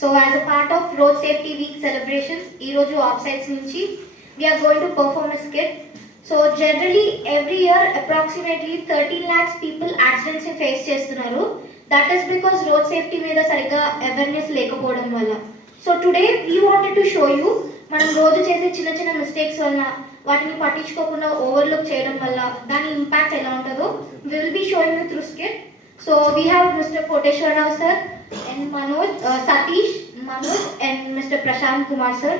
So as a part of Road Safety Week celebrations, ee roju offsites nunchi we are going to perform a skit. So generally every year approximately 13 lakhs people accidents ni face chestunaru. That is because road safety meeda sariga awareness lekapovam valla. So today we wanted to show you మనం రోజు చేసే చిన్న చిన్న mistakes వలన వాటిని పట్టించుకోకుండా overlook చేయడం వల్ల దాని ఇంపాక్ట్ ఎలా ఉంటుందో we will be showing you through skit. So we have Mr. Koteshwarrao sir and Manoj, Satish, Manoj and Mr. Prashant Kumar sir.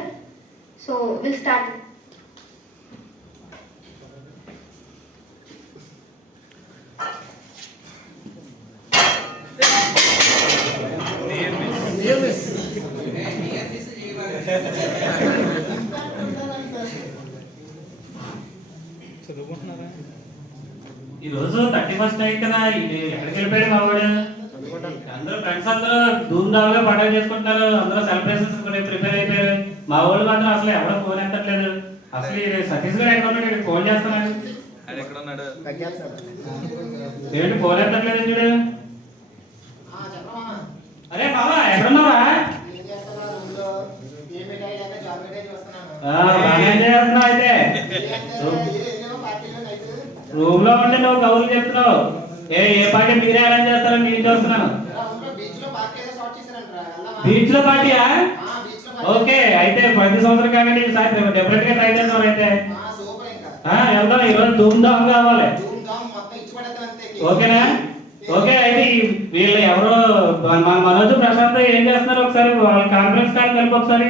So we'll start. ఈ రోజు 31st నైట్ కదా, ఎక్కడికి వెళ్ళిపోయాడు మా వాడు? అందరూ ఫ్రెండ్స్ అందరూ ధూమ్ధామ్గా పండుగ చేసుకుంటున్నారు, అందరూ సెలబ్రేషన్స్ ప్రిపేర్ అయిపోయారు. మా వాళ్ళు మాత్రం అసలు ఎవడో ఫోన్ ఎత్తట్లేదు. అసలు సతీష్ గారు ఎక్కడ ఉన్నాడు? ఫోన్ చేస్తున్నాడు. ఏంటి ఫోన్ ఎత్తట్లేదు చూడు. అరే బాబా ఎక్కడున్నావా? అయితే రూమ్ లో ఉంటే నువ్వు కబుర్లు చెప్తున్నావు. ఏ పార్టీ మీరే అరేంజ్ చేస్తారని నేను చూస్తున్నాను. బీచ్ లో పార్టీయా? ఓకే, అయితే ప్రతి సంవత్సరం కాకండి ఈసారి డెఫినెట్ గా ట్రై చేద్దాం. అయితే వెళ్దాం, ఈరోజు ధూమ్ ధామ్ కావాలి. ఓకేనా? ఓకే, అయితే వీళ్ళు ఎవరో మన మనోజ్ ప్రశాంత్ ఏం చేస్తున్నారు ఒకసారి వాళ్ళ కాన్ఫరెన్స్ కాల్ కలిపి ఒకసారి.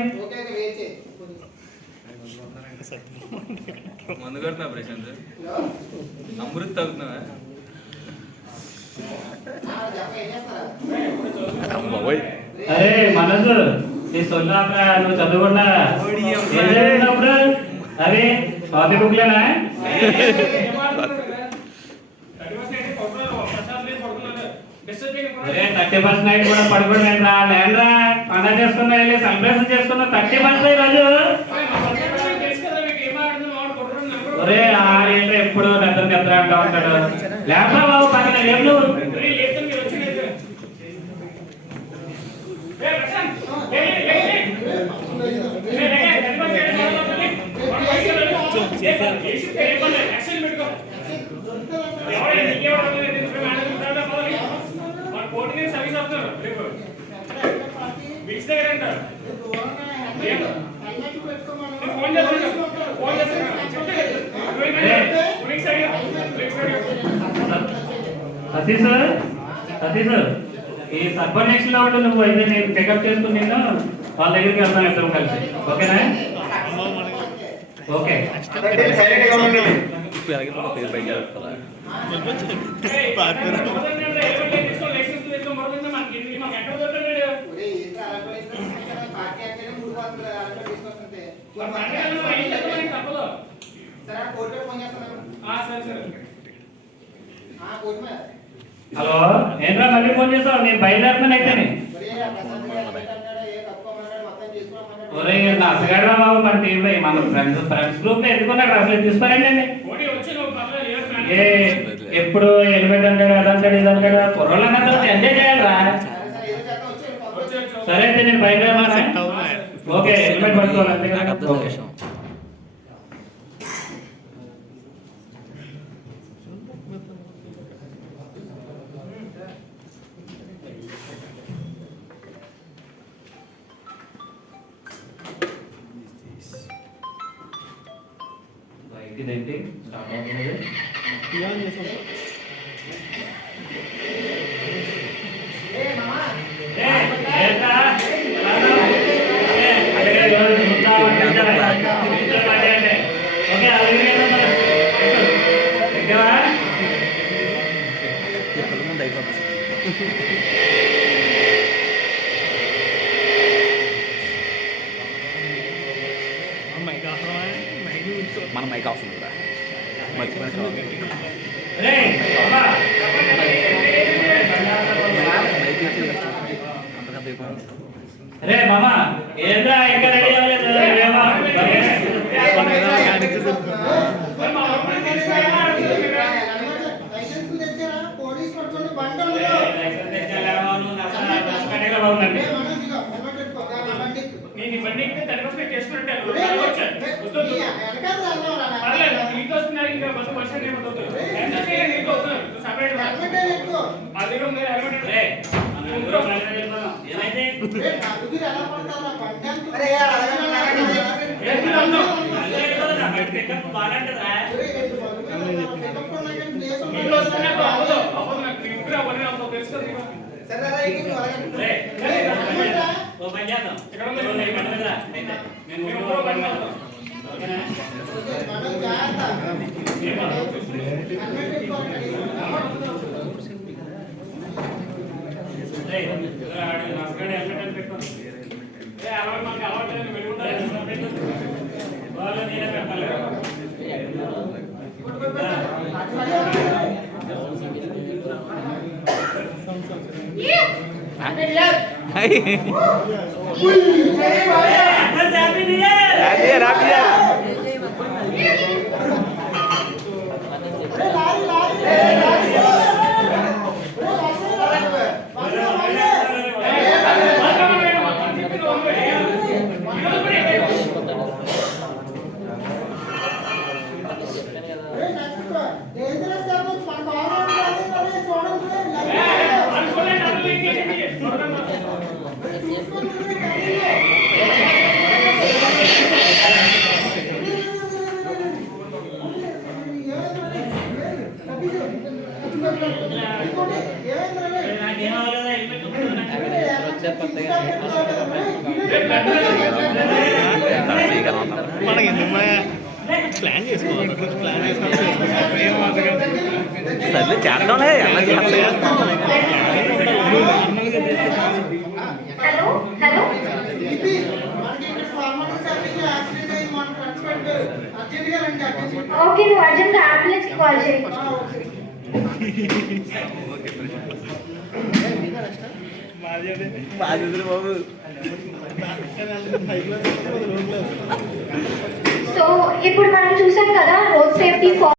మందు కొడుతున్నా ప్రశాంత్, అమృత్ తాగుతున్నావా? అరే మనోజ్, నీ సొల్లాక నువ్వు చదువుకున్నా చదువుకున్నప్పుడు అరే కాపీ బుక్లేనా? అరే 31st నైట్ కూడా పడుకోండి రా, లేండ్రా పండుగ చేసుకున్నా, వెళ్ళి సెలబ్రేషన్ చేసుకున్నా. 31st రోజు ఒరే ఆడేంటే ఎప్పుడు నిద్ర నిద్ర అంటా ఉంటాడు. లేకపోతే బాబు పక్కన లేవు. సతీష్ ఈ సర్పంచ్ నెక్స్ట్ లో ఉంటే నువ్వు అయితే నేను పికప్ చేసుకుని నేను వాళ్ళ దగ్గరికి వెళ్తాను ఇద్దరం కలిసి. ఓకేనా? ఓకే హలో, ఏంట్రా మళ్ళీ ఫోన్ చేస్తావు? నేను బయలుదేరుతాను అయితే. ఒరే అసగాడు బాబు మన టీంలో మన ఫ్రెండ్స్ గ్రూప్ లో ఎందుకున్నాడు అసలు తీసుకోరండి. ఎప్పుడు ఎలిమెంట్ అంటాడు, అదంటాడు, ఇదంటాడు. కుర్రోళ్ళంతా ఎంజాయ్ చేయాలరా. సరే అయితే నేను బయలుదేరాను. ఓకే, ఎలిమెంట్ పట్టుకోవాలి అంతే కదా. ఓకే ఇదేంటి స్టార్ట్ అవుతుంది. మన మైక్ అవసరం కదా అరే మామా ఏంద్రా ఇంకా రెడీ అవ్వలేదు? నీ బండి ఎక్కితే 30% చేసుకుంటాను పర్లేదు నీకు వస్తున్నారు ఇంకా బస్సు వర్షం ఏమవుతుంది నీకు వస్తున్నారు సపరేట్ అది ఏమైతే పికప్ బాగుంటుందా ఓ పని చేద్దాం ప్లాన్ చేసుకోవాలి సర్లే చేద్దాంలే ఎలా చేస్తాయి హలో హలో ఓకే నువ్వు అర్జెంట్ అంబులెన్స్ కాల్ చేయి బాబు సో ఇప్పుడు మనం చూసాం కదా రోడ్ సేఫ్టీ